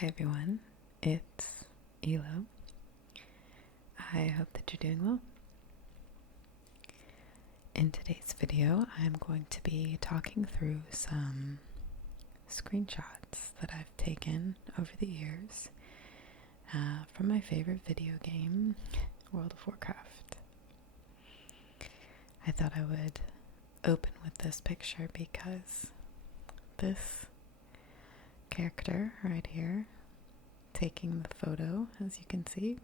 Hi everyone, it's Elo. I hope that you're doing well. In today's video, I'm going to be talking through some screenshots that I've taken over the years from my favorite video game, World of Warcraft. I thought I would open with this picture because this character right here, taking the photo, as you can see,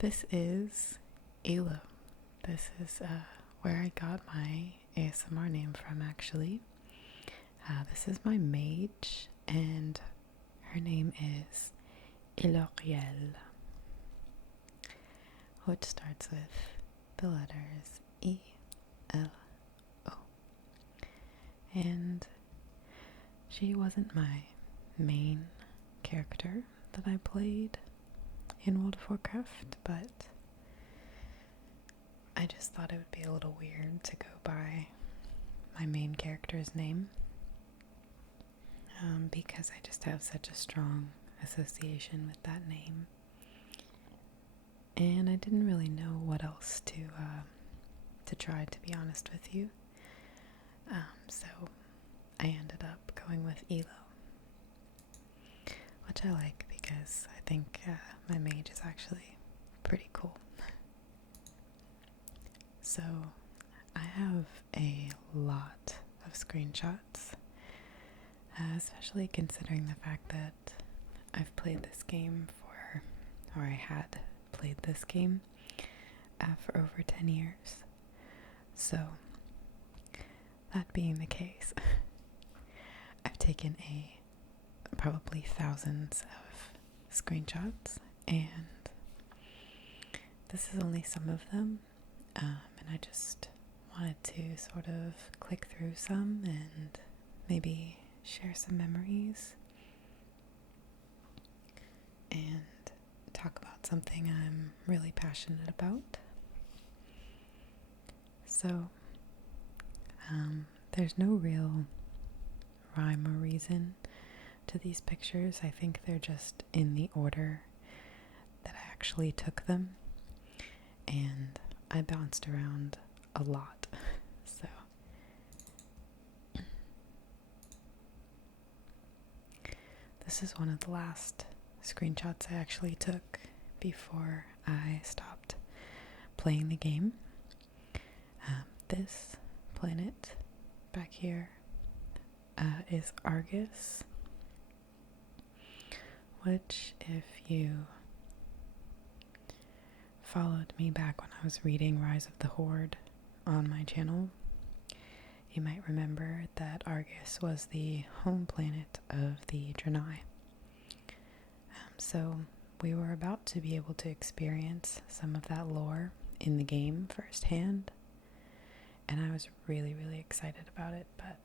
this is Elo. This is where I got my ASMR name from, actually. This is my mage, and her name is eloASMR, which starts with the letters E-L-O. And she wasn't my main character that I played in World of Warcraft, but I just thought it would be a little weird to go by my main character's name because I just have such a strong association with that name, and I didn't really know what else to try, to be honest with you. So I ended up going with Elo, which I like because I think my mage is actually pretty cool. So I have a lot of screenshots, especially considering the fact that I've played this game or I had played this game for over 10 years. So that being the case, I've taken probably thousands of screenshots, and this is only some of them, and I just wanted to sort of click through some and maybe share some memories and talk about something I'm really passionate about. So there's no real rhyme or reason to these pictures. I think they're just in the order that I actually took them, and I bounced around a lot. So this is one of the last screenshots I actually took before I stopped playing the game. This planet back here is Argus, which, if you followed me back when I was reading Rise of the Horde on my channel, you might remember that Argus was the home planet of the Draenei. So we were about to be able to experience some of that lore in the game firsthand, and I was really, really excited about it, but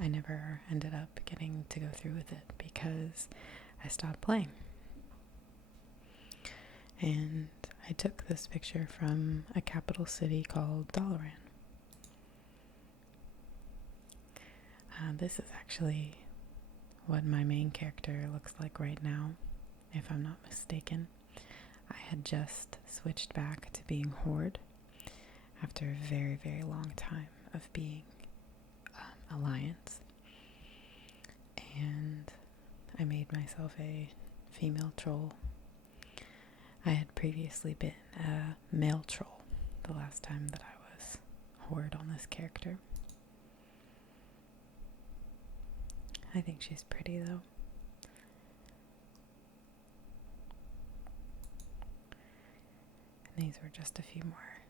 I never ended up getting to go through with it because I stopped playing. And I took this picture from a capital city called Dalaran. This is actually what my main character looks like right now, if I'm not mistaken. I had just switched back to being Horde after a very, very long time of being Alliance, and I made myself a female troll. I had previously been a male troll the last time that I was Horde on this character. I think she's pretty, though. And these were just a few more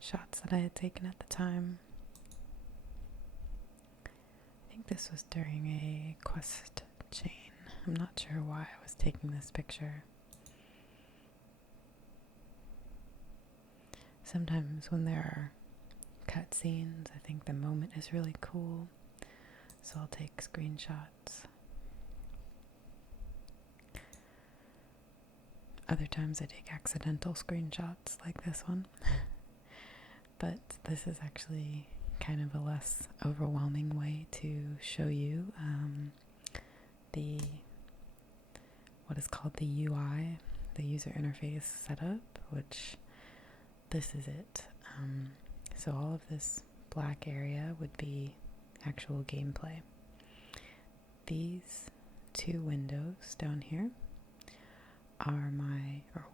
shots that I had taken at the time. I think this was during a quest chain. I'm not sure why I was taking this picture. Sometimes when there are cutscenes, I think the moment is really cool, so I'll take screenshots. Other times I take accidental screenshots, like this one. But this is actually kind of a less overwhelming way to show you the what is called the UI, the user interface setup, which this is it. So all of this black area would be actual gameplay. These two windows down here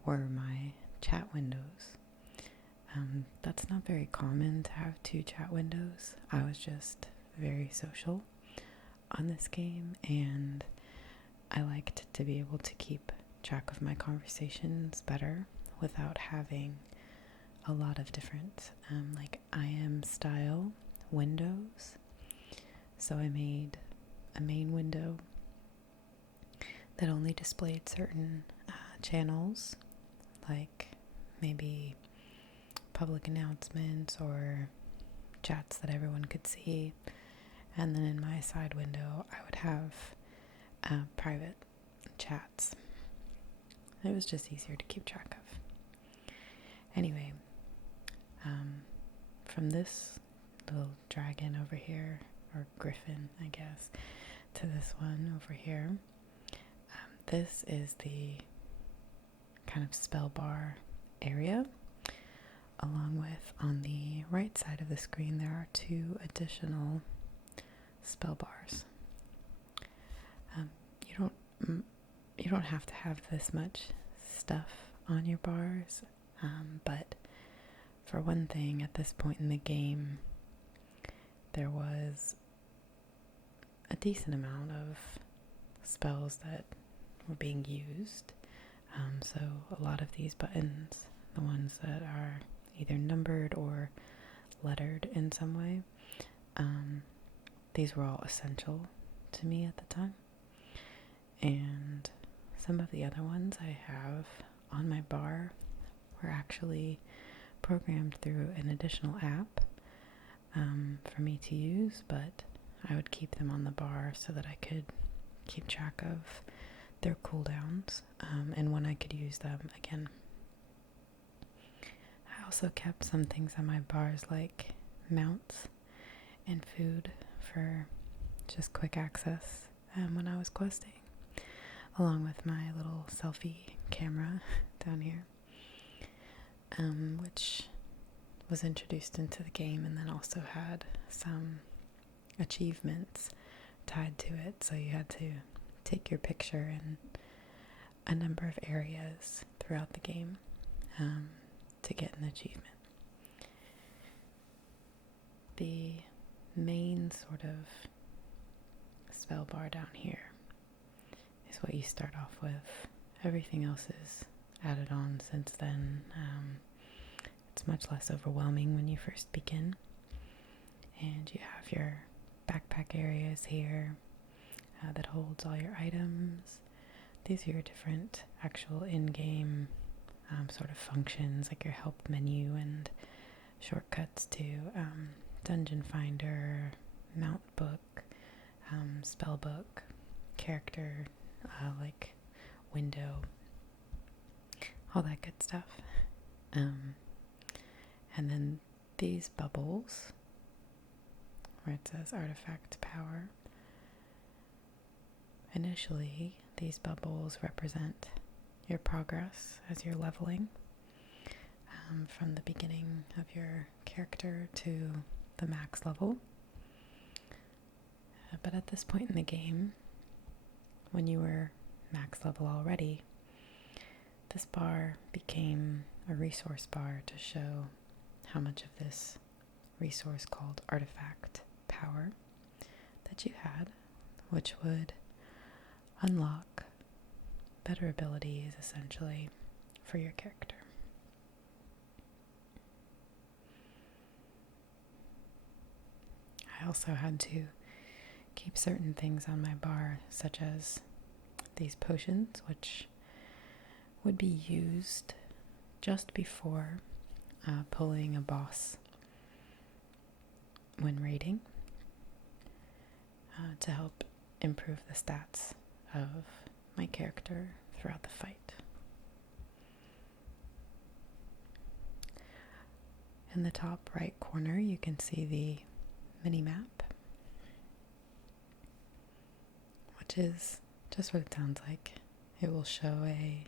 were my chat windows. That's not very common to have two chat windows. I was just very social on this game, and I liked to be able to keep track of my conversations better without having a lot of different like IM style windows. So I made a main window that only displayed certain channels, like maybe public announcements or chats that everyone could see. And then in my side window, I would have private chats. It was just easier to keep track of. Anyway, from this little dragon over here, or griffin, I guess, to this one over here, this is the kind of spell bar area, along with on the right side of the screen there are two additional spell bars. You don't have to have this much stuff on your bars, but for one thing, at this point in the game, there was a decent amount of spells that were being used. So a lot of these buttons, the ones that are either numbered or lettered in some way, these were all essential to me at the time. And some of the other ones I have on my bar were actually programmed through an additional app for me to use, but I would keep them on the bar so that I could keep track of their cooldowns and when I could use them again. I also kept some things on my bars like mounts and food for just quick access when I was questing, along with my little selfie camera down here, which was introduced into the game and then also had some achievements tied to it. So you had to take your picture in a number of areas throughout the game to get an achievement. The main sort of spell bar down here is what you start off with. Everything else is added on since then. It's much less overwhelming when you first begin. And you have your backpack areas here that holds all your items. These are your different actual in-game sort of functions, like your help menu and shortcuts to dungeon finder, mount book, spell book, character like window, all that good stuff. And then these bubbles where it says artifact power, initially these bubbles represent your progress as you're leveling from the beginning of your character to the max level. But at this point in the game, when you were max level already, this bar became a resource bar to show how much of this resource called artifact power that you had, which would unlock better abilities essentially for your character. I also had to keep certain things on my bar, such as these potions, which would be used just before pulling a boss when raiding to help improve the stats of my character throughout the fight. In the top right corner, you can see the mini map, which is just what it sounds like. It will show a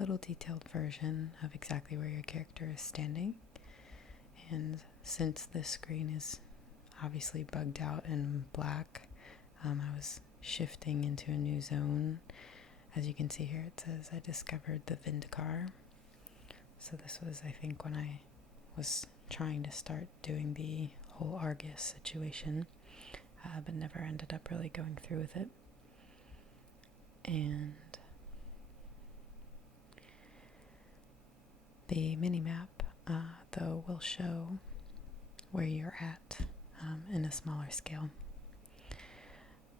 little detailed version of exactly where your character is standing. And since this screen is obviously bugged out and black, I was shifting into a new zone. As you can see here, it says I discovered the Vindicar. So this was, I think, when I was trying to start doing the whole Argus situation, but never ended up really going through with it. And the minimap, though, will show where you're at in a smaller scale.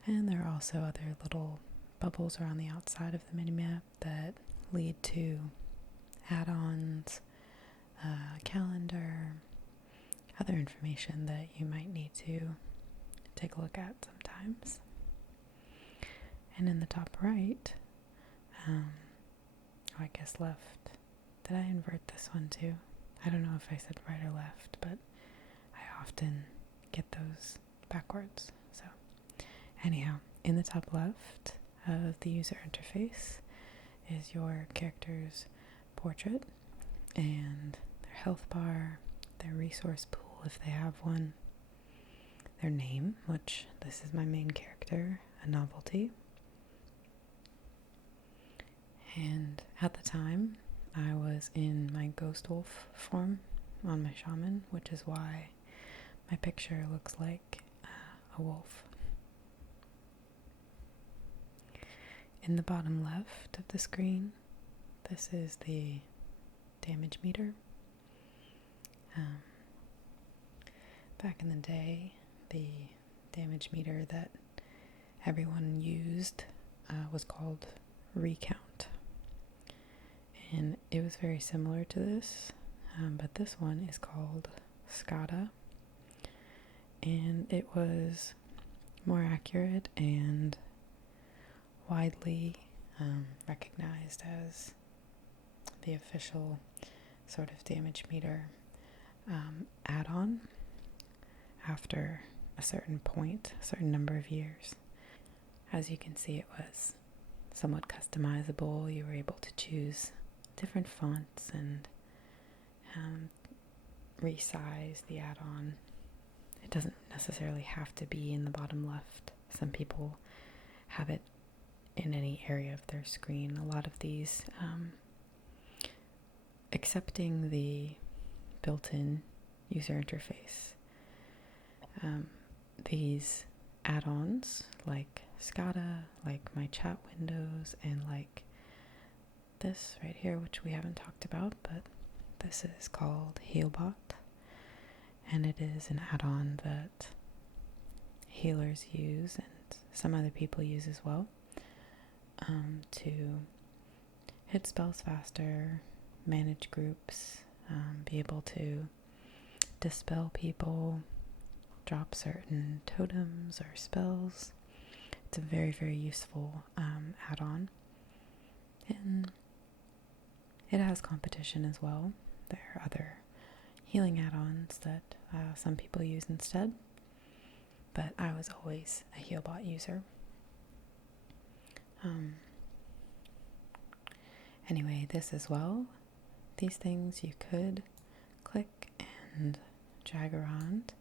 And there are also other little bubbles around the outside of the minimap that lead to add-ons, calendar, other information that you might need to take a look at sometimes. And in the top right, I guess left. Did I invert this one too? I don't know if I said right or left, but I often get those backwards. So anyhow, in the top left of the user interface is your character's portrait and their health bar, their resource pool if they have one, their name, which this is my main character, a novelty. And at the time, I was in my ghost wolf form on my shaman, which is why my picture looks like a wolf. In the bottom left of the screen, this is the damage meter. Back in the day, the damage meter that everyone used was called Recount. And it was very similar to this, but this one is called SCADA. And it was more accurate and widely recognized as the official sort of damage meter add-on after a certain point, a certain number of years. As you can see, it was somewhat customizable. You were able to choose different fonts and resize the add-on. It doesn't necessarily have to be in the bottom left. Some people have it in any area of their screen. A lot of these, accepting the built-in user interface, these add-ons like SCADA, like my chat windows, and like this right here, which we haven't talked about, but this is called Healbot, and it is an add-on that healers use and some other people use as well, to hit spells faster, manage groups, be able to dispel people, drop certain totems or spells. It's a very, very useful add-on. And it has competition as well. There are other healing add-ons that some people use instead, but I was always a Healbot user. Anyway, this as well. These things you could click and drag around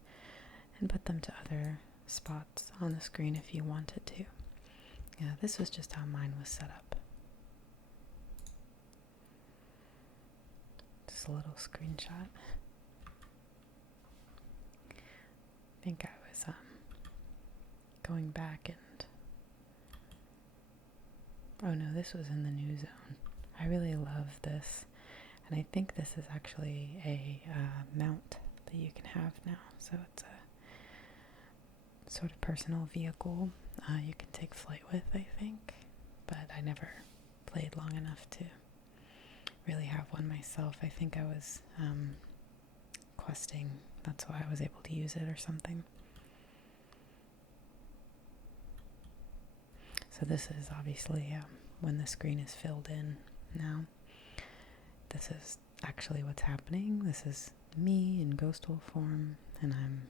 and put them to other spots on the screen if you wanted to. Yeah, this was just how mine was set up. Just a little screenshot. I think I was going back and... Oh no, this was in the new zone. I really love this. And I think this is actually a mount that you can have now. So it's a sort of personal vehicle you can take flight with, I think. But I never played long enough to really have one myself. I think I was questing. That's why I was able to use it or something. So this is obviously when the screen is filled in now. This is actually what's happening. This is me in Ghost Wolf form, and I'm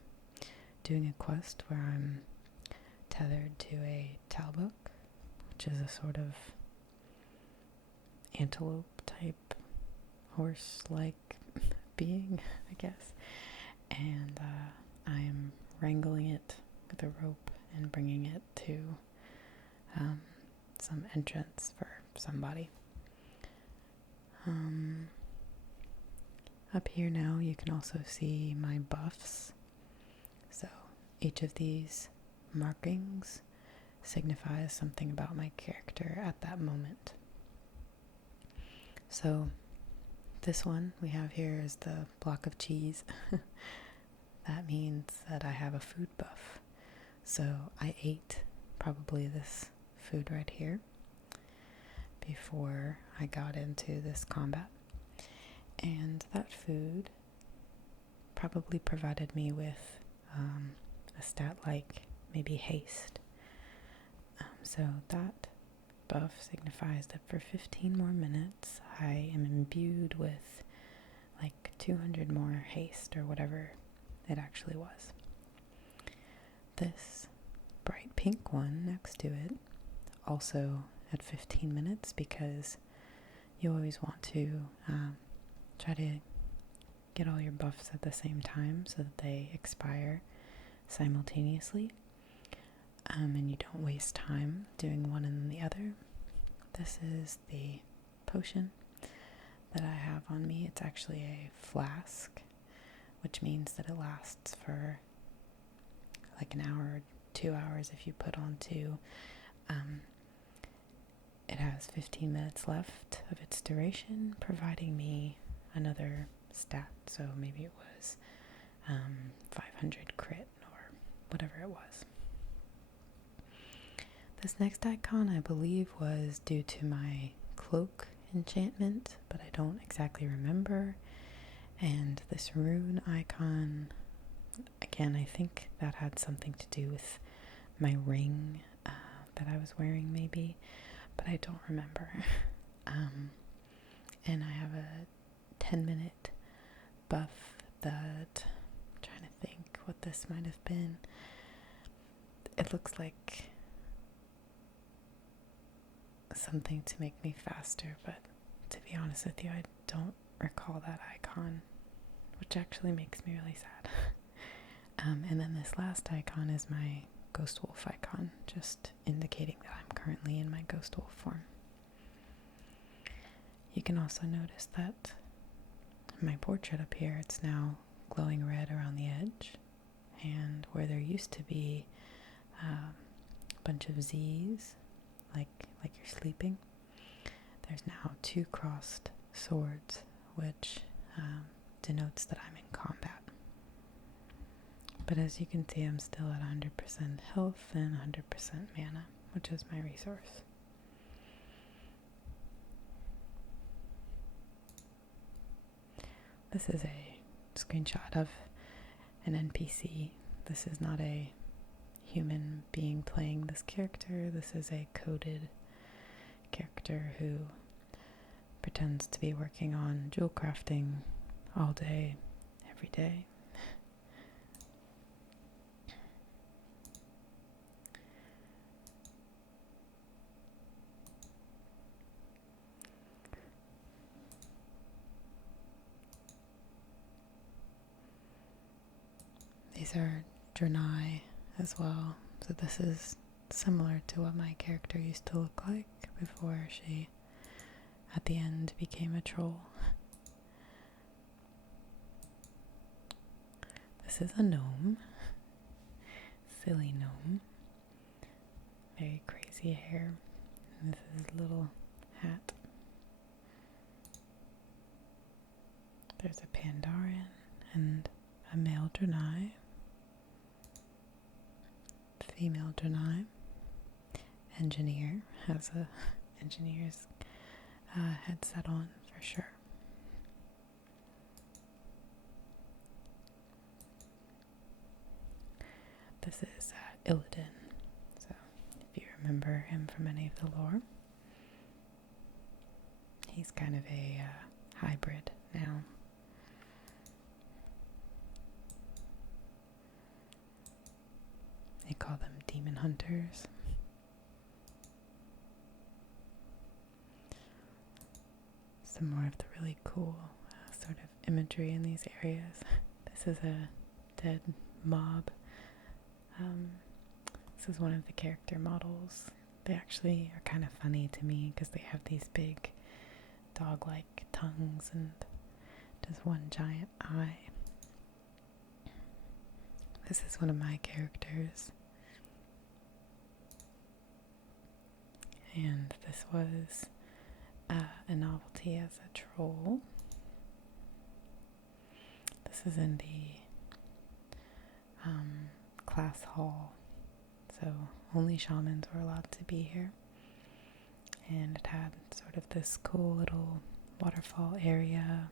doing a quest where I'm tethered to a talbuk, which is a sort of antelope type horse-like being, I guess. And I am wrangling it with a rope and bringing it to some entrance for somebody. Up here now you can also see my buffs. So each of these markings signifies something about my character at that moment. So this one we have here is the block of cheese. That means that I have a food buff. So I ate probably this food right here before I got into this combat. And that food probably provided me with a stat like maybe haste. So that buff signifies that for 15 more minutes I am imbued with like 200 more haste or whatever it actually was. This bright pink one next to it also at 15 minutes, because you always want to try to get all your buffs at the same time so that they expire simultaneously, and you don't waste time doing one and then the other. This is the potion that I have on me. It's actually a flask, which means that it lasts for like an hour or 2 hours if you put on two. It has 15 minutes left of its duration, providing me another stat. So maybe it was 500 crit or whatever it was. This next icon I believe was due to my cloak enchantment, but I don't exactly remember. And this rune icon, again, I think that had something to do with my ring that I was wearing maybe, but I don't remember. And I have a 10-minute buff that I'm trying to think what this might have been. It looks like something to make me faster, but to be honest with you, I don't recall that icon, which actually makes me really sad. And then this last icon is my ghost wolf icon, just indicating that I'm currently in my ghost wolf form. You can also notice that my portrait up here, it's now glowing red around the edge, and where there used to be a bunch of Z's, like you're sleeping, there's now 2 crossed swords, which denotes that I'm in combat. But as you can see, I'm still at 100% health and 100% mana, which is my resource. This is a screenshot of an NPC. This is not a human being playing this character. This is a coded character who pretends to be working on jewel crafting all day, every day. These are Draenei as well, so this is similar to what my character used to look like before she, at the end, became a troll. This is a gnome, silly gnome, very crazy hair, and this is a little hat. There's a Pandaren and a male Draenei, female Draenei. Engineer has a engineer's headset on for sure. This is Illidan, so if you remember him from any of the lore, he's kind of a hybrid now. They call them demon hunters. Some more of the really cool sort of imagery in these areas. This is a dead mob. This is one of the character models. They actually are kind of funny to me because they have these big dog-like tongues and just one giant eye. This is one of my characters. And this was a novelty as a troll. This is in the class hall, so only shamans were allowed to be here. And it had sort of this cool little waterfall area,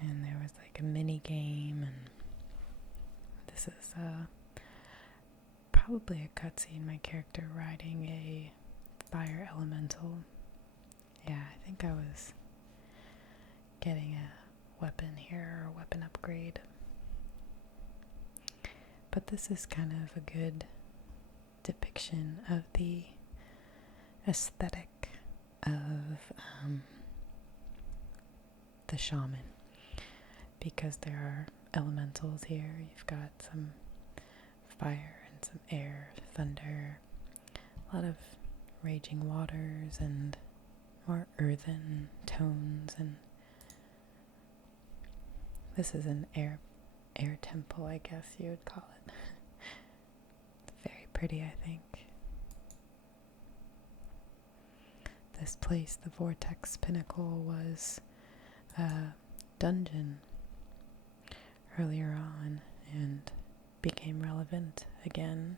and there was like a mini game, and this is probably a cutscene, my character riding a fire elemental. Yeah, I think I was getting a weapon here, or a weapon upgrade. But this is kind of a good depiction of the aesthetic of the shaman, because there are elementals here. You've got some fire and some air, thunder, a lot of raging waters and more earthen tones, and this is an air temple, I guess you would call it. It's very pretty, I think. This place, the Vortex Pinnacle, was a dungeon earlier on and became relevant again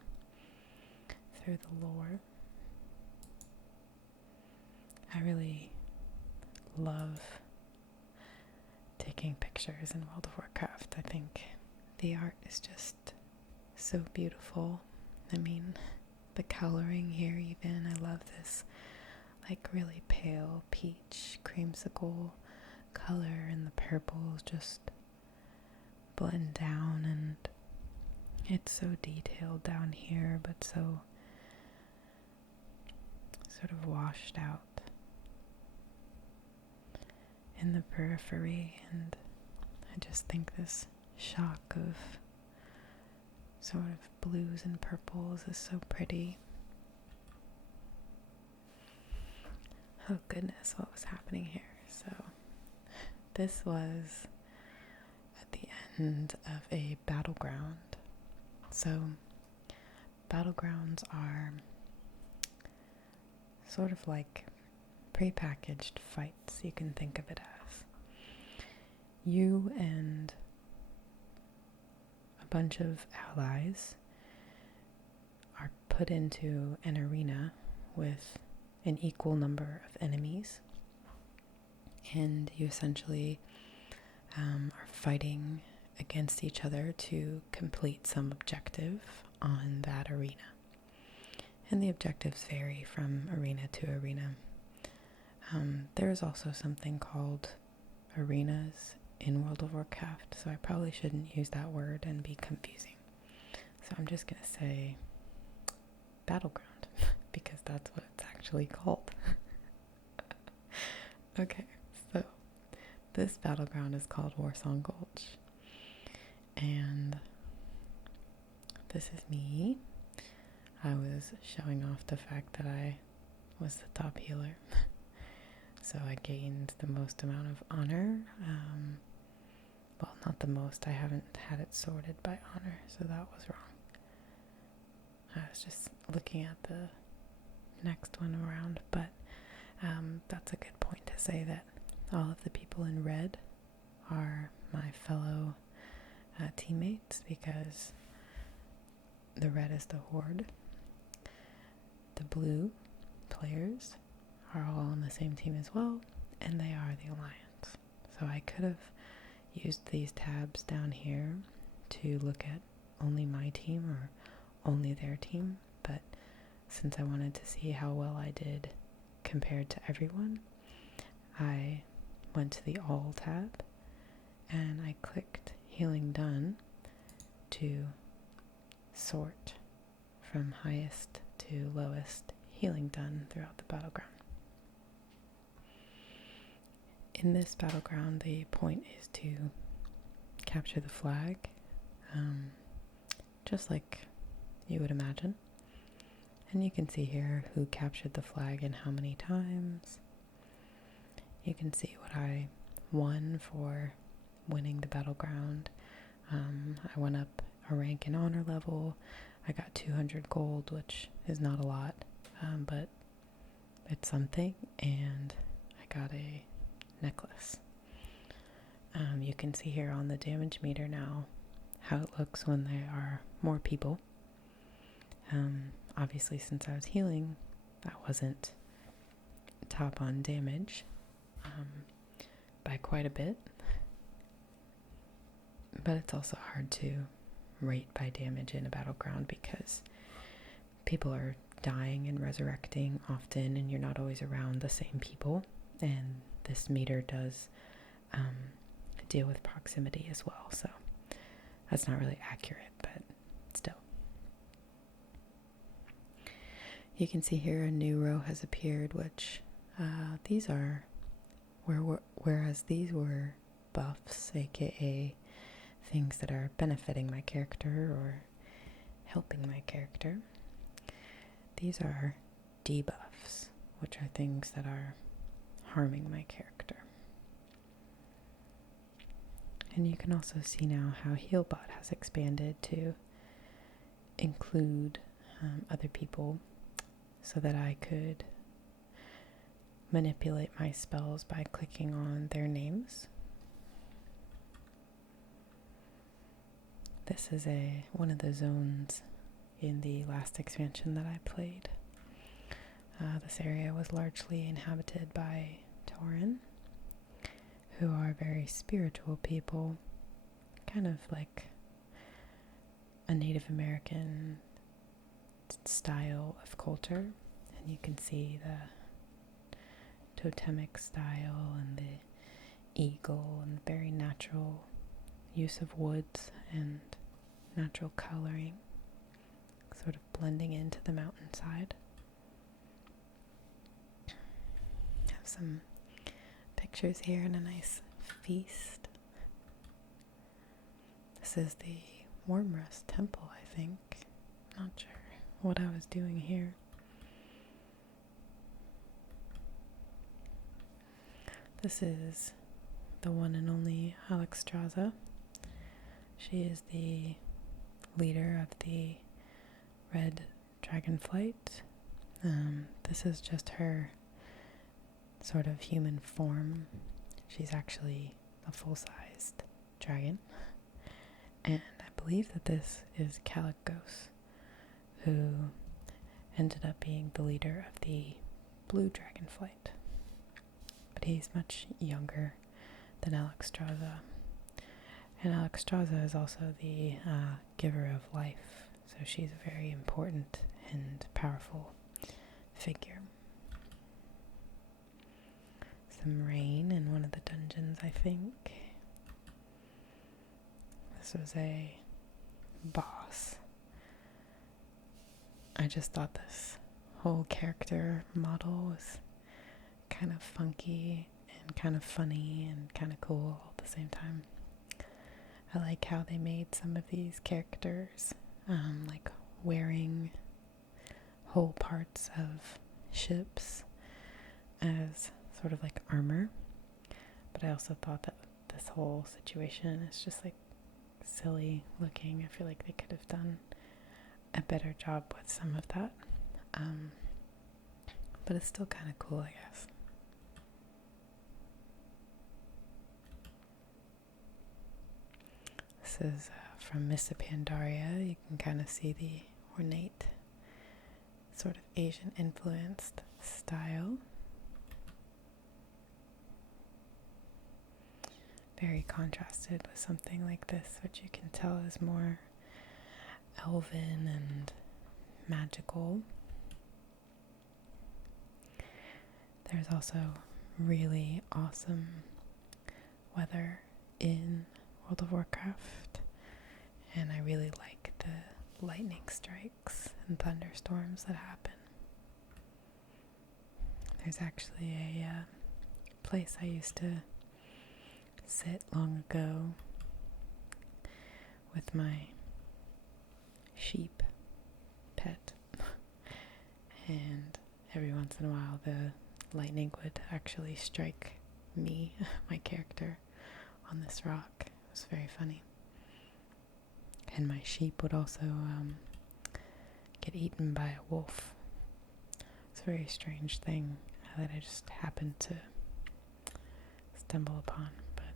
through the lore. I really love taking pictures in World of Warcraft. I think the art is just so beautiful. I mean, the coloring here even, I love this like really pale peach creamsicle color, and the purples just blend down, and it's so detailed down here but so sort of washed out in the periphery. And I just think this shock of sort of blues and purples is so pretty. Oh goodness, what was happening here? So this was at the end of a battleground. So battlegrounds are sort of like prepackaged fights, you can think of it as. You and a bunch of allies are put into an arena with an equal number of enemies, and you essentially are fighting against each other to complete some objective on that arena. And the objectives vary from arena to arena. There is also something called arenas in World of Warcraft, so I probably shouldn't use that word and be confusing. So I'm just going to say battleground, because that's what it's actually called. Okay, so this battleground is called Warsong Gulch. And this is me. I was showing off the fact that I was the top healer. So I gained the most amount of honor. Well, not the most. I haven't had it sorted by honor, so that was wrong. I was just looking at the next one around, but that's a good point to say that all of the people in red are my fellow teammates, because the red is the horde. The blue players are all on the same team as well, and they are the alliance. So I could have used these tabs down here to look at only my team or only their team, but since I wanted to see how well I did compared to everyone, I went to the all tab and I clicked healing done to sort from highest to lowest healing done throughout the battleground. In this battleground, the point is to capture the flag, just like you would imagine. And you can see here who captured the flag and how many times. You can see what I won for winning the battleground. I went up a rank in honor level. I got 200 gold, which is not a lot, but it's something, and I got a necklace. You can see here on the damage meter now how it looks when there are more people. Obviously, since I was healing, that wasn't top on damage by quite a bit, but it's also hard to rate by damage in a battleground because people are dying and resurrecting often, and you're not always around the same people, and this meter does deal with proximity as well, so that's not really accurate, but still. You can see here a new row has appeared, which these are whereas these were buffs, aka things that are benefiting my character or helping my character. These are debuffs, which are things that are harming my character. And you can also see now how HealBot has expanded to include other people so that I could manipulate my spells by clicking on their names. This is one of the zones in the last expansion that I played. This area was largely inhabited by Tauren, who are very spiritual people, kind of like a Native American style of culture. And you can see the totemic style and the eagle and very natural use of woods and natural coloring sort of blending into the mountainside. Have some pictures here and a nice feast. This is the Wormrest Temple, I think. Not sure what I was doing here. This is the one and only eloASMR. She is the leader of the Red Dragonflight. This is just her sort of human form. She's actually a full-sized dragon. And I believe that this is Calicos, who ended up being the leader of the Blue Dragonflight. But he's much younger than eloASMR. And eloASMR is also the giver of life, so she's a very important and powerful figure. Some rain in one of the dungeons, I think. This was a boss. I just thought this whole character model was kind of funky and kind of funny and kind of cool all at the same time. I like how they made some of these characters like wearing whole parts of ships as sort of like armor, but I also thought that this whole situation is just like silly looking. I feel like they could have done a better job with some of that, but it's still kind of cool, I guess. This is from Miss Pandaria. You can kind of see the ornate sort of Asian influenced style. Very contrasted with something like this, which you can tell is more elven and magical. There's also really awesome weather in World of Warcraft, and I really like the lightning strikes and thunderstorms that happen. There's actually a place I used to sit long ago with my sheep pet, and every once in a while the lightning would actually strike me, my character, on this rock. It was very funny. And my sheep would also get eaten by a wolf. It's a very strange thing that I just happened to stumble upon. But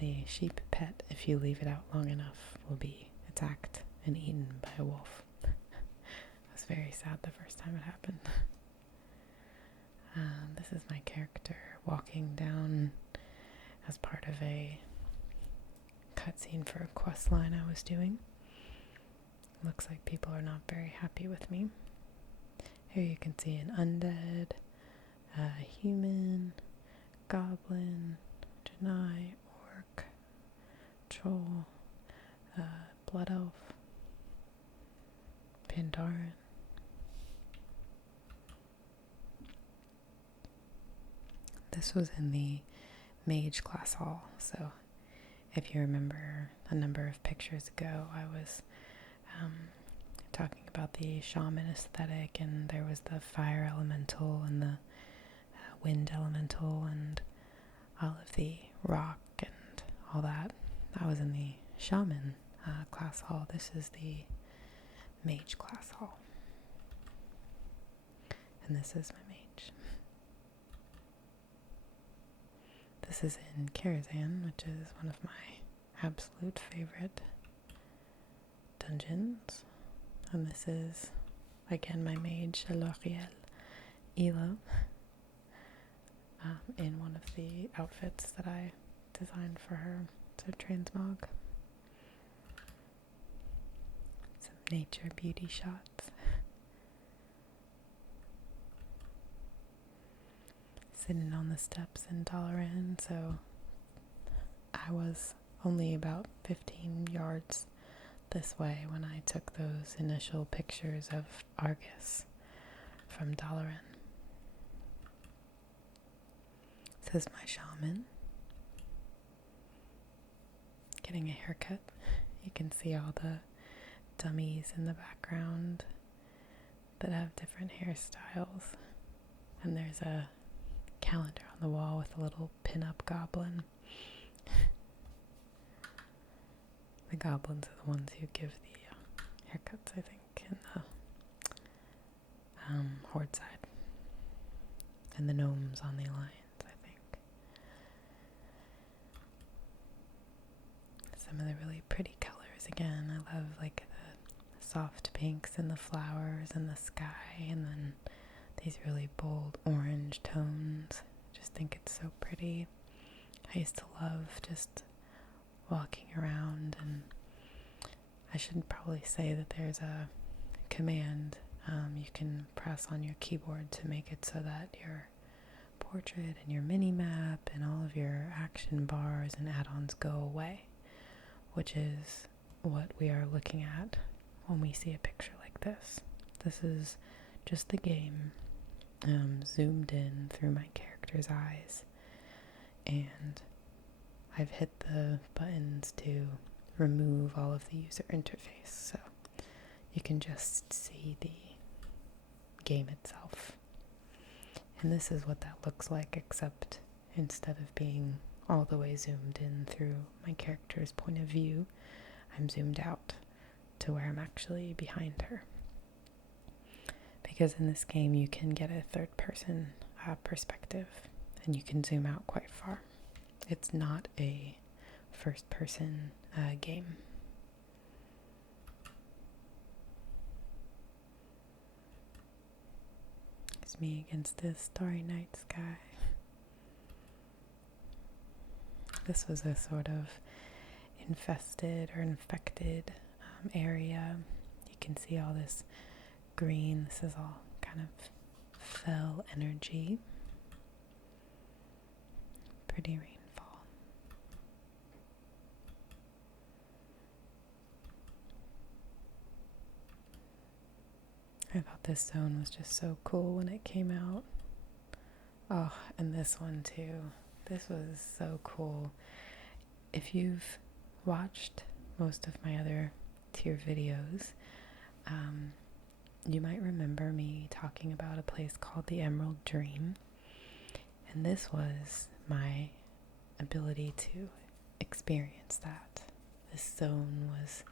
the sheep pet, if you leave it out long enough, will be attacked and eaten by a wolf. It was very sad the first time it happened. This is my character walking down as part of a cutscene for a quest line I was doing. Looks like people are not very happy with me. Here you can see an undead, a human, goblin, Janai, orc, troll, blood elf, Pandaren. This was in the mage class hall, so if you remember a number of pictures ago, I was talking about the shaman aesthetic, and there was the fire elemental and the wind elemental and all of the rock and all that. That was in the shaman class hall. This is the mage class hall. And this is my mage. This is in Karazhan, which is one of my absolute favorite dungeons. And this is, again, my mage, eloASMR, in one of the outfits that I designed for her. So transmog. Some nature beauty shots. Sitting on the steps in Dalaran, so I was only about 15 yards this way when I took those initial pictures of Argus from Dalaran. This is my shaman getting a haircut. You can see all the dummies in the background that have different hairstyles, and there's a calendar on the wall with a little pin-up goblin. The goblins are the ones who give the haircuts, I think, in the horde side. And the gnomes on the alliance, I think. Some of the really pretty colors again. I love like the soft pinks and the flowers and the sky, and then these really bold orange tones. Just think it's so pretty. I used to love just walking around, and I should probably say that there's a command you can press on your keyboard to make it so that your portrait and your mini map and all of your action bars and add-ons go away, which is what we are looking at when we see a picture like this. This is just the game zoomed in through my character's eyes, and I've hit the buttons to remove all of the user interface, so you can just see the game itself. And this is what that looks like, except instead of being all the way zoomed in through my character's point of view, I'm zoomed out to where I'm actually behind her. Because in this game you can get a third person perspective, and you can zoom out quite far. It's not a first person game. It's me against this starry night sky. This was a sort of infested or infected area. You can see all this green. This is all kind of fell energy. Pretty rainfall. I thought this zone was just so cool when it came out. Oh, and this one too. This was so cool. If you've watched most of my other tier videos, you might remember me talking about a place called the Emerald Dream. And this was my ability to experience that. This zone was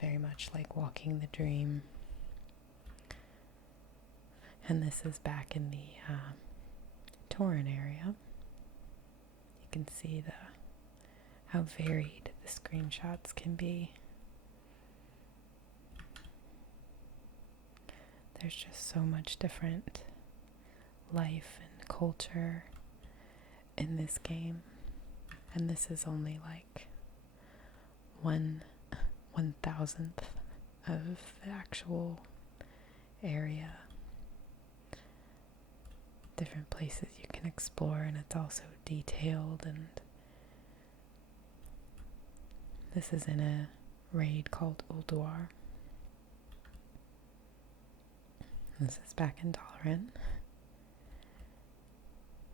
very much like walking the dream. And this is back in the Torrent area. You can see how varied the screenshots can be. There's just so much different life and culture in this game, and this is only like 1/1000th of the actual area. Different places you can explore, and it's also detailed. And this is in a raid called Ulduar. This is back in Tolerant.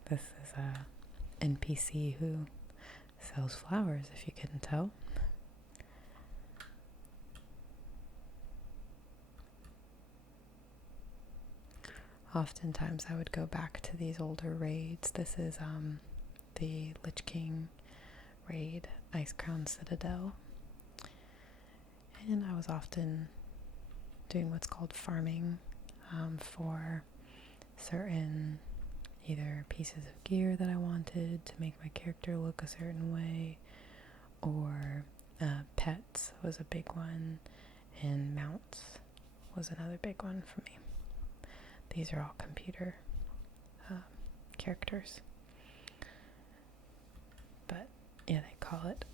This is a NPC who sells flowers, if you couldn't tell. Oftentimes I would go back to these older raids. This is the Lich King raid, Ice Crown Citadel. And I was often doing what's called farming for certain either pieces of gear that I wanted to make my character look a certain way, or pets was a big one, and mounts was another big one for me. These are all computer characters. But yeah, they call it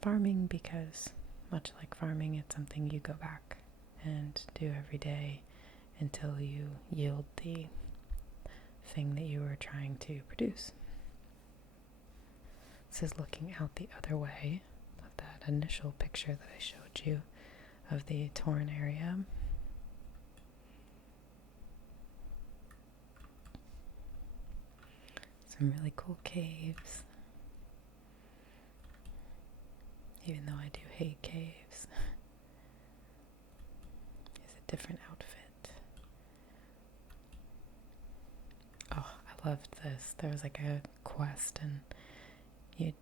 farming because, much like farming, it's something you go back and do every day until you yield the thing that you were trying to produce. This is looking out the other way of that initial picture that I showed you of the Torrent area. Some really cool caves. Even though I do hate caves. It's a different outfit. Oh, I loved this. There was like a quest and you'd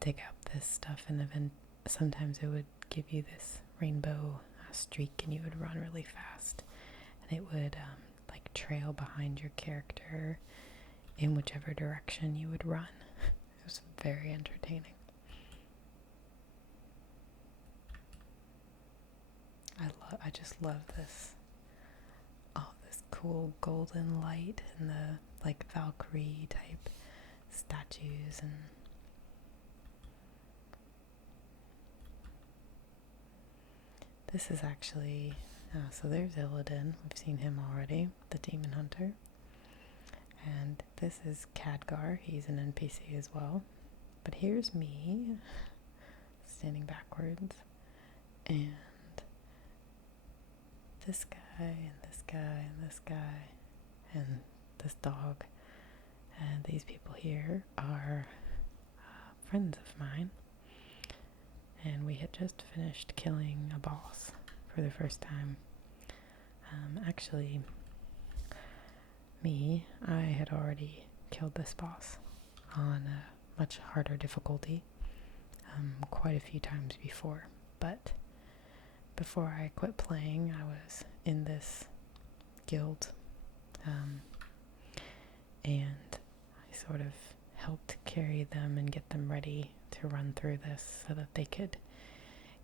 dig up this stuff, and then sometimes it would give you this rainbow streak and you would run really fast, and it would like trail behind your character in whichever direction you would run. It was very entertaining. I just love this. Oh, this cool golden light and the like Valkyrie type statues. And this is actually so there's Illidan. We've seen him already, the demon hunter. And this is Khadgar. He's an NPC as well. But here's me standing backwards, and this guy and this guy and this guy and this dog. And these people here are friends of mine. And we had just finished killing a boss for the first time. Actually, I had already killed this boss on a much harder difficulty quite a few times before. But before I quit playing, I was in this guild, and I sort of helped carry them and get them ready to run through this so that they could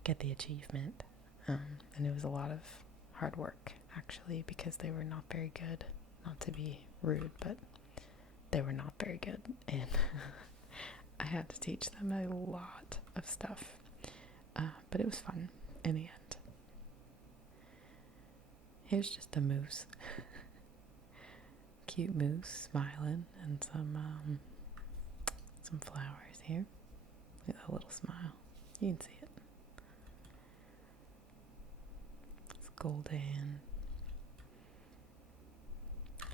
get the achievement. And it was a lot of hard work, actually, because they were not very good. Not to be rude, but they were not very good, and I had to teach them a lot of stuff, but it was fun in the end. Here's just a moose. Cute moose smiling, and some flowers here with a little smile. You can see it. It's golden.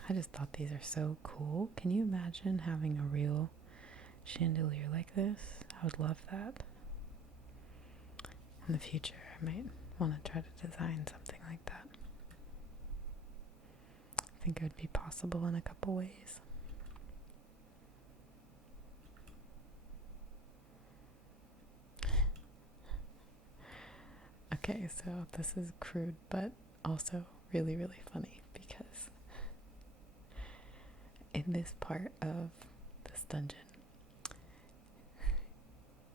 I just thought these are so cool. Can you imagine having a real chandelier like this? I would love that. In the future, I might want to try to design something like that. I think it would be possible in a couple ways. Okay, so this is crude, but also really, really funny because in this part of this dungeon,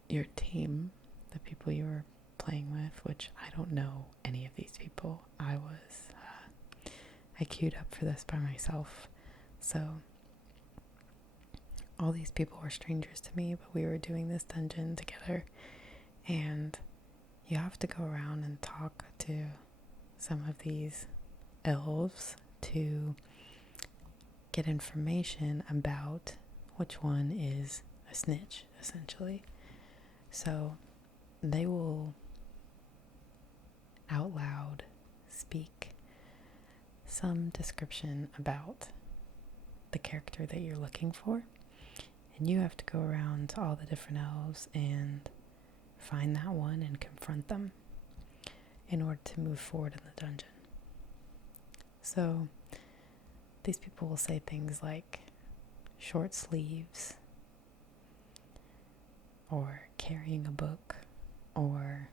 your team, the people you were playing with, which I don't know any of these people, I queued up for this by myself, so all these people were strangers to me, but we were doing this dungeon together, and you have to go around and talk to some of these elves to get information about which one is a snitch, essentially. So they will out loud speak some description about the character that you're looking for, and you have to go around to all the different elves and find that one and confront them in order to move forward in the dungeon. So these people will say things like short sleeves, or carrying a book, or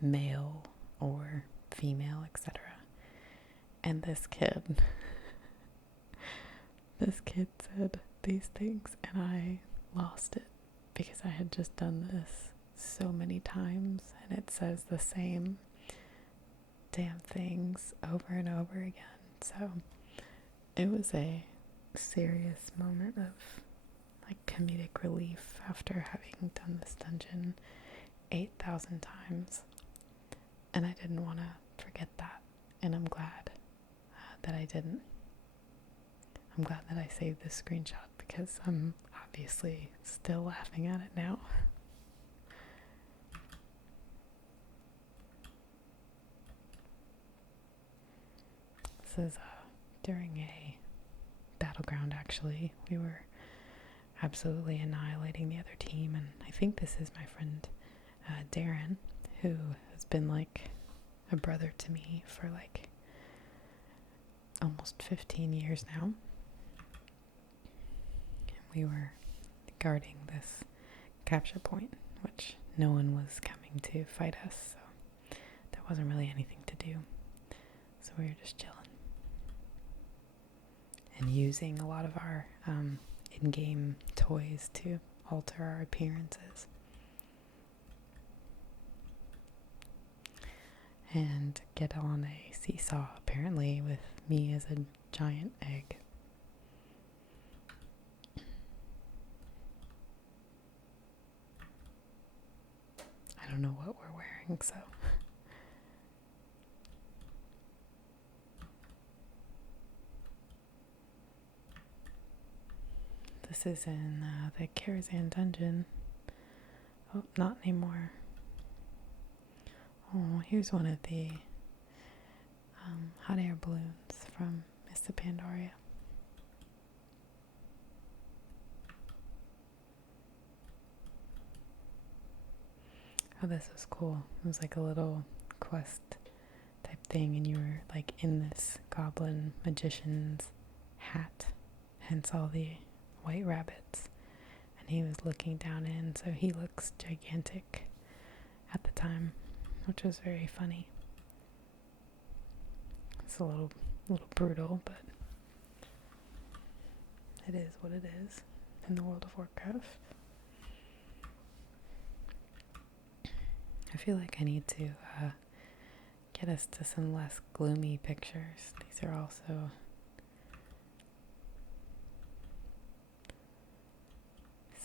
male or female, etc. And this kid said these things, and I lost it because I had just done this so many times, and it says the same damn things over and over again. So it was a serious moment of like comedic relief after having done this dungeon 8,000 times, and I didn't want to forget that, and I'm glad that I didn't. I'm glad that I saved this screenshot because I'm obviously still laughing at it now. This is during a battleground, actually. We were absolutely annihilating the other team, and I think this is my friend Darren, who has been like a brother to me for like almost 15 years now. And we were guarding this capture point, which no one was coming to fight us, so there wasn't really anything to do. So we were just chilling and using a lot of our in-game toys to alter our appearances. And get on a seesaw, apparently, with me as a giant egg. I don't know what we're wearing, so... This is in the Karazhan dungeon. Oh, not anymore. Oh, here's one of the hot air balloons from Mists of Pandaria. Oh, this was cool. It was like a little quest type thing, and you were like in this goblin magician's hat, hence all the white rabbits, and he was looking down in, so he looks gigantic at the time, which was very funny. It's a little brutal, but it is what it is in the World of Warcraft. I feel like I need to get us to some less gloomy pictures. These are also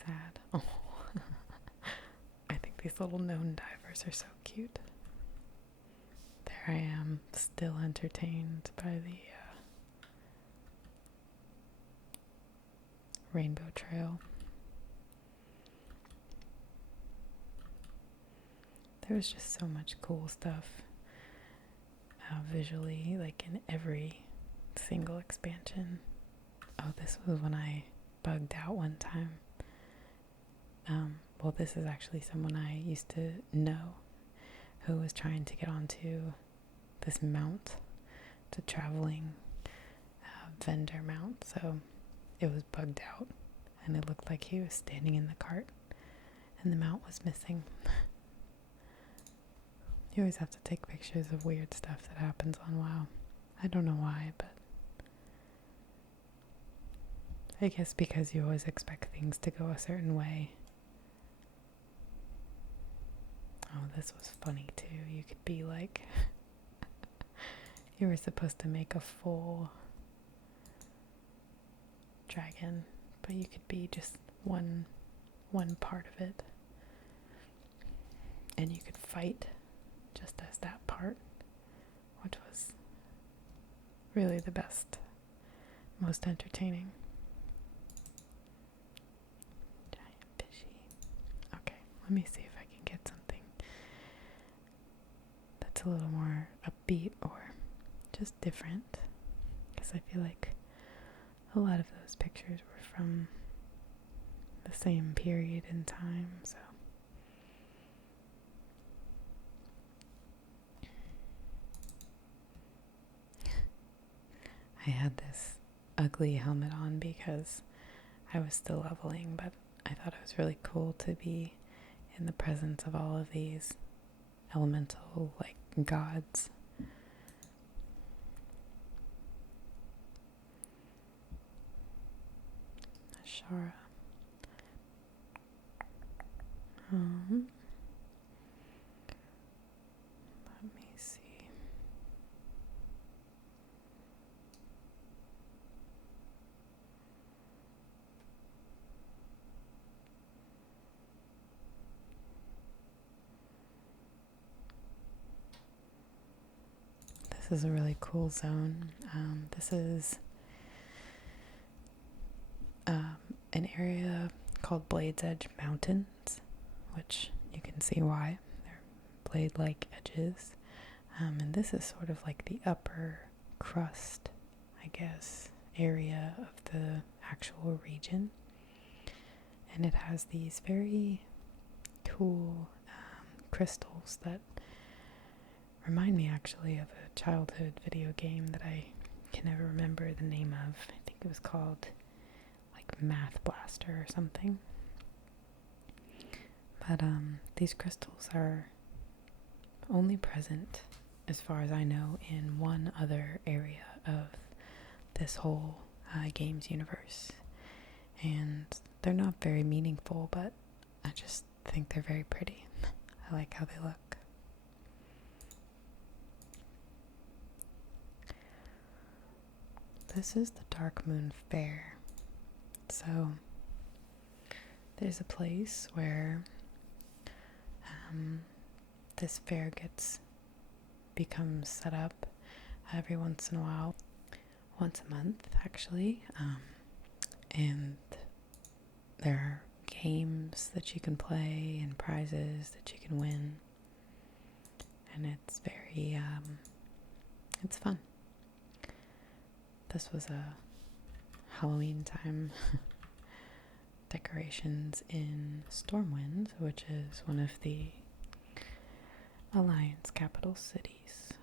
sad. Oh, I think these little gnome divers are so cute. There I am, still entertained by the rainbow trail. There was just so much cool stuff visually, like in every single expansion. Oh, this was when I bugged out one time. Well, this is actually someone I used to know who was trying to get onto this mount. It's a traveling vendor mount, so it was bugged out, and it looked like he was standing in the cart, and the mount was missing. You always have to take pictures of weird stuff that happens on WoW. I don't know why, but I guess because you always expect things to go a certain way. Oh, this was funny too. You could be like, you were supposed to make a full dragon, but you could be just one part of it. And you could fight just as that part, which was really the best, most entertaining. Giant fishy. Okay, let me see if I can get something that's a little more upbeat or just different, because I feel like a lot of those pictures were from the same period in time, so I had this ugly helmet on because I was still leveling, but I thought it was really cool to be in the presence of all of these elemental, like, gods. Shara. Let me see. This is a really cool zone. This is an area called Blade's Edge Mountains, which you can see why. They're blade-like edges. And this is sort of like the upper crust, I guess, area of the actual region. And it has these very cool crystals that remind me actually of a childhood video game that I can never remember the name of. I think it was called like Math Blaster or something. But these crystals are only present, as far as I know, in one other area of this whole games universe. And they're not very meaningful, but I just think they're very pretty. I like how they look. This is the Dark Moon Fair. So there's a place where this fair becomes set up every once in a while, once a month actually, and there are games that you can play and prizes that you can win, and it's very it's fun. This was a Halloween time decorations in Stormwind, which is one of the Alliance capital cities.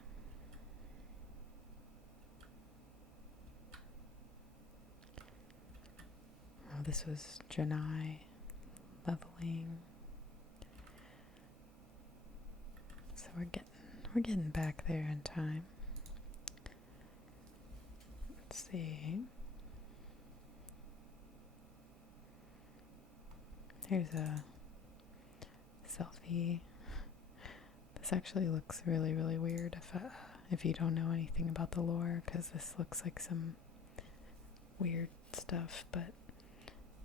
Oh, this was Janai leveling. So we're getting back there in time. Let's see. Here's a selfie. This actually looks really, really weird if you don't know anything about the lore, because this looks like some weird stuff, but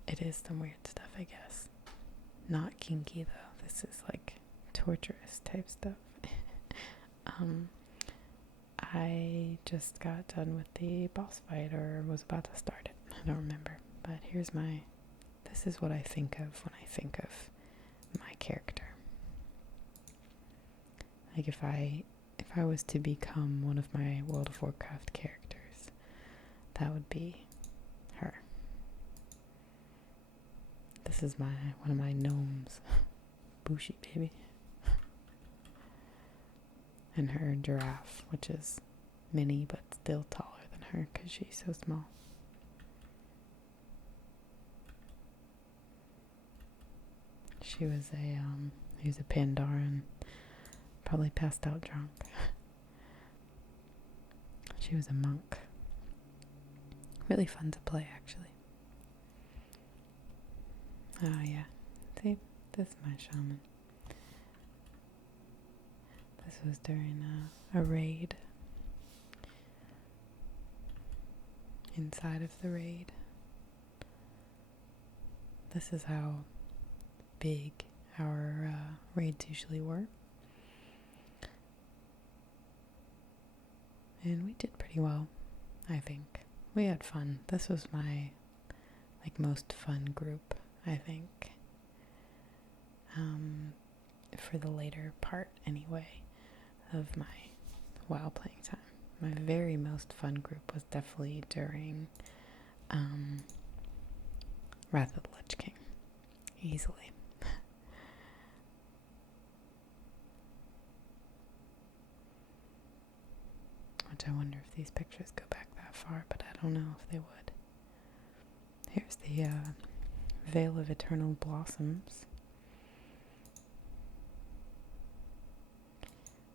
it is some weird stuff, I guess. Not kinky though. This is like torturous type stuff. I just got done with the boss fight, or was about to start it. I don't remember. But this is what I think of when I think of my character. Like if I was to become one of my World of Warcraft characters, that would be her. This is one of my gnomes. Bushy baby. And her giraffe, which is mini but still taller than her because she's so small. He was a Pandaran, probably passed out drunk. She was a monk. Really fun to play, actually. Oh yeah, see, this is my shaman. This was during a raid. Inside of the raid. This is how big our raids usually were. And we did pretty well, I think. We had fun. This was my most fun group, I think. For the later part anyway of my WoW playing time. My very most fun group was definitely during Wrath of the Lich King. Easily. Which I wonder if these pictures go back that far, but I don't know if they would. Here's the Vale of Eternal Blossoms,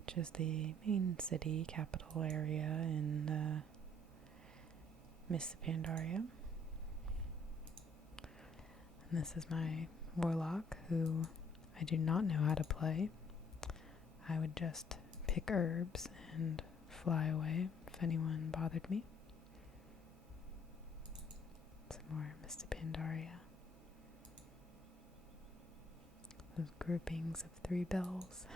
which is the main city capital area in Miss Pandaria. And this is my warlock, who I do not know how to play. I would just pick herbs and fly away if anyone bothered me. Some more Mr. Pandaria. Those groupings of 3 bells.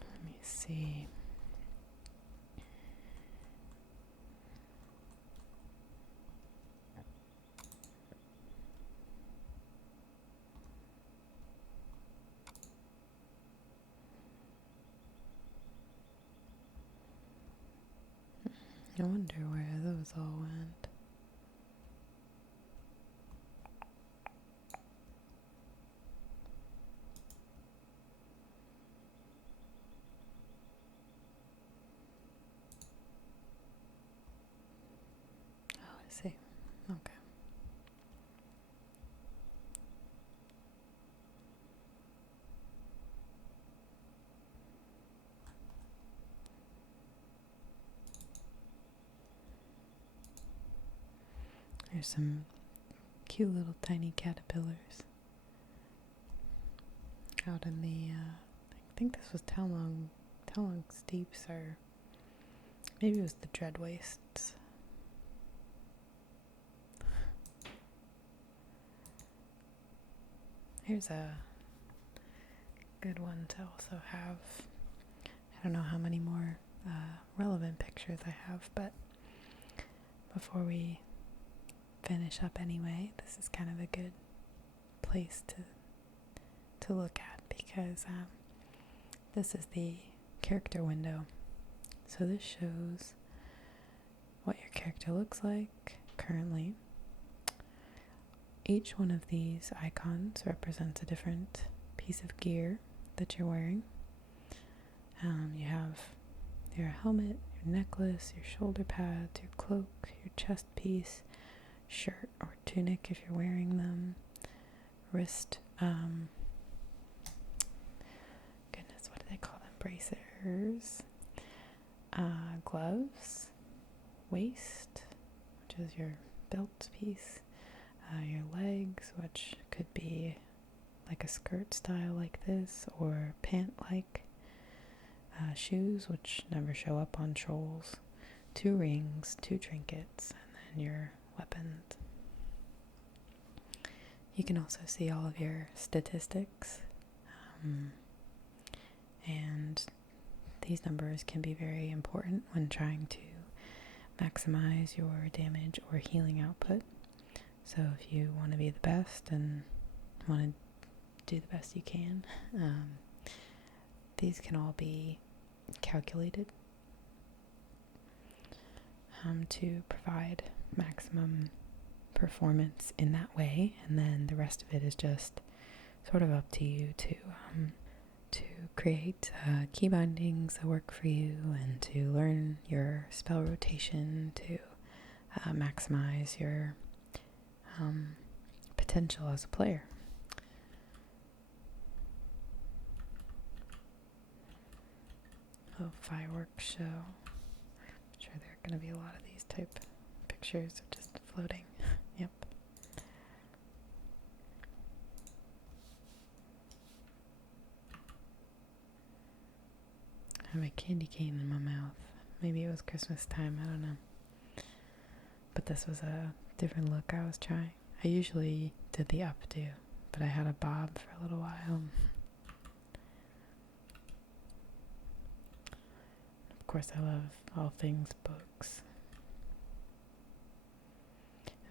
Let me see. I wonder where those all went. Oh, I see. Okay. There's some cute little tiny caterpillars out in the, I think this was Talong Steeps, or maybe it was the Dread Wastes. Here's a good one to also have. I don't know how many more relevant pictures I have, but before we finish up anyway, this is kind of a good place to look at, because this is the character window. So this shows what your character looks like currently. Each one of these icons represents a different piece of gear that you're wearing. You have your helmet, your necklace, your shoulder pads, your cloak, your chest piece, shirt or tunic if you're wearing them, wrist, goodness, what do they call them? Bracers, gloves, waist, which is your belt piece, your legs, which could be like a skirt style like this, or pant-like, shoes, which never show up on trolls, 2 rings, 2 trinkets, and then your weapons. You can also see all of your statistics, and these numbers can be very important when trying to maximize your damage or healing output. So if you want to be the best and want to do the best you can, these can all be calculated to provide maximum performance in that way, and then the rest of it is just sort of up to you to create key bindings that work for you, and to learn your spell rotation to maximize your potential as a player. Oh, fireworks show. I'm sure there are going to be a lot of these type pictures of just floating. Yep. I have a candy cane in my mouth. Maybe it was Christmas time, I don't know. But this was a different look I was trying. I usually did the updo, but I had a bob for a little while. Of course, I love all things books.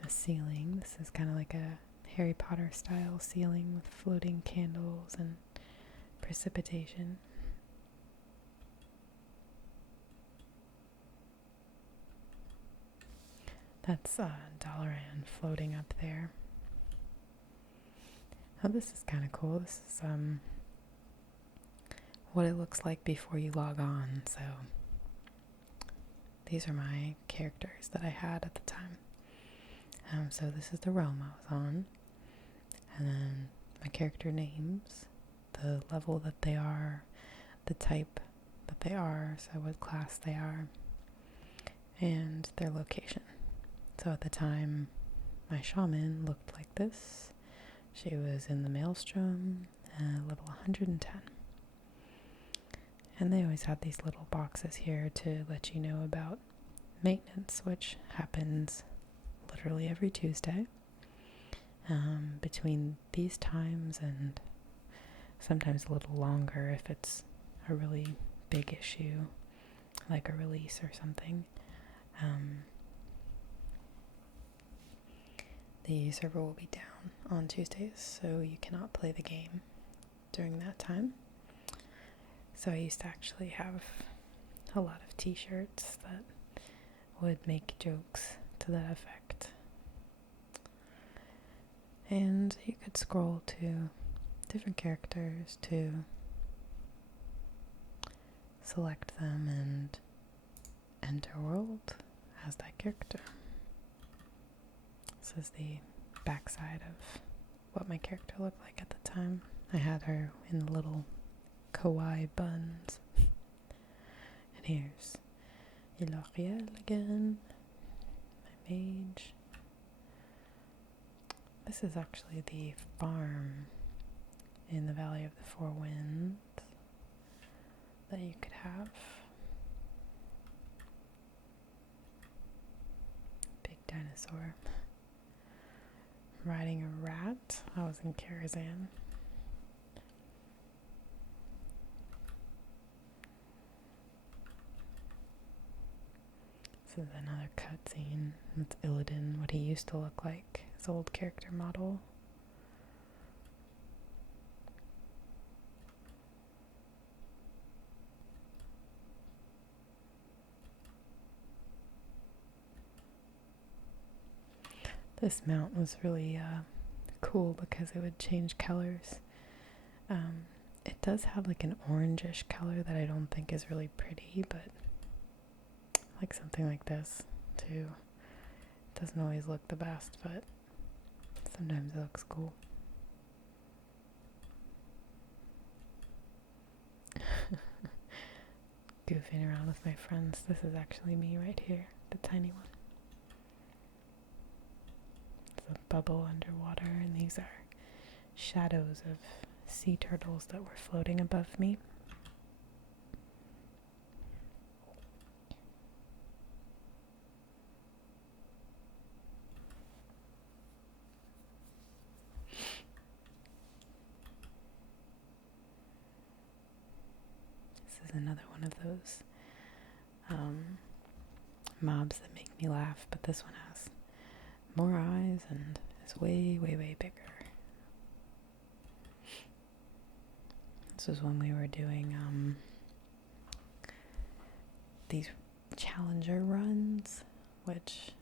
The ceiling, this is kind of like a Harry Potter style ceiling with floating candles and precipitation. That's Dalaran floating up there. Oh, this is kind of cool. This is what it looks like before you log on. So these are my characters that I had at the time. So this is the realm I was on, and then my character names, the level that they are, the type that they are, so what class they are, and their location. So at the time, my shaman looked like this. She was in the Maelstrom, level 110. And they always had these little boxes here to let you know about maintenance, which happens literally every Tuesday. Between these times and sometimes a little longer if it's a really big issue, like a release or something. The server will be down on Tuesdays, so you cannot play the game during that time. So I used to actually have a lot of t-shirts that would make jokes to that effect. And you could scroll to different characters to select them and enter world as that character. This is the backside of what my character looked like at the time. I had her in the little kawaii buns. And here's eloASMR again, my mage. This is actually the farm in the Valley of the Four Winds that you could have. Big dinosaur. Riding a rat. I was in Karazhan. This is another cutscene. It's Illidan, what he used to look like, his old character model. This mount was really cool because it would change colors. It does have like an orangish color that I don't think is really pretty, but like something like this too. It doesn't always look the best, but sometimes it looks cool. Goofing around with my friends. This is actually me right here, the tiny one. It's a bubble underwater, and these are shadows of sea turtles that were floating above me. This is another one of those mobs that make me laugh, but this one has more eyes and is way, way, way bigger. This was when we were doing these challenger runs, which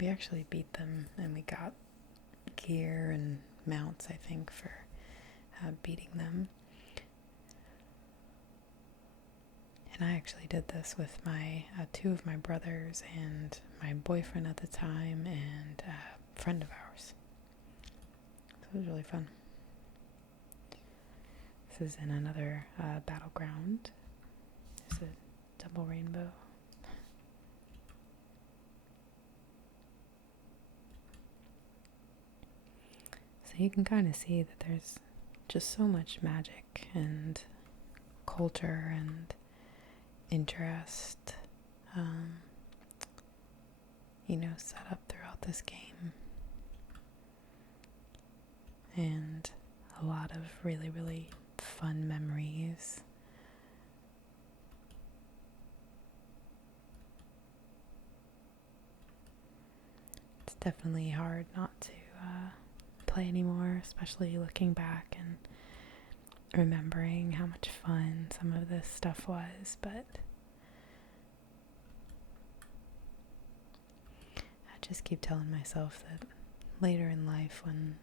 we actually beat them, and we got gear and mounts, I think, for beating them. And I actually did this with my two of my brothers and my boyfriend at the time and a friend of ours. So it was really fun. This is in another battleground. It's a double rainbow. So you can kind of see that there's just so much magic and culture and interest, set up throughout this game. And a lot of really, really fun memories. It's definitely hard not to play anymore, especially looking back and remembering how much fun some of this stuff was, but I just keep telling myself that later in life, when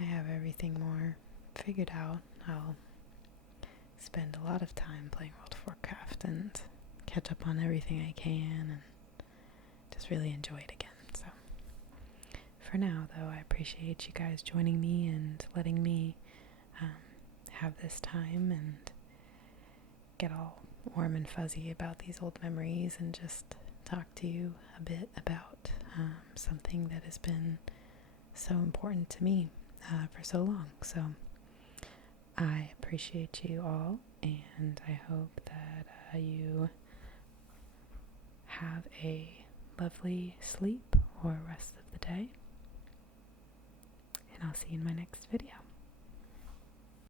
I have everything more figured out, I'll spend a lot of time playing World of Warcraft and catch up on everything I can and just really enjoy it again. So for now, though, I appreciate you guys joining me and letting me have this time and get all warm and fuzzy about these old memories and just talk to you a bit about something that has been so important to me for so long. So I appreciate you all, and I hope that you have a lovely sleep or rest of the day, and I'll see you in my next video.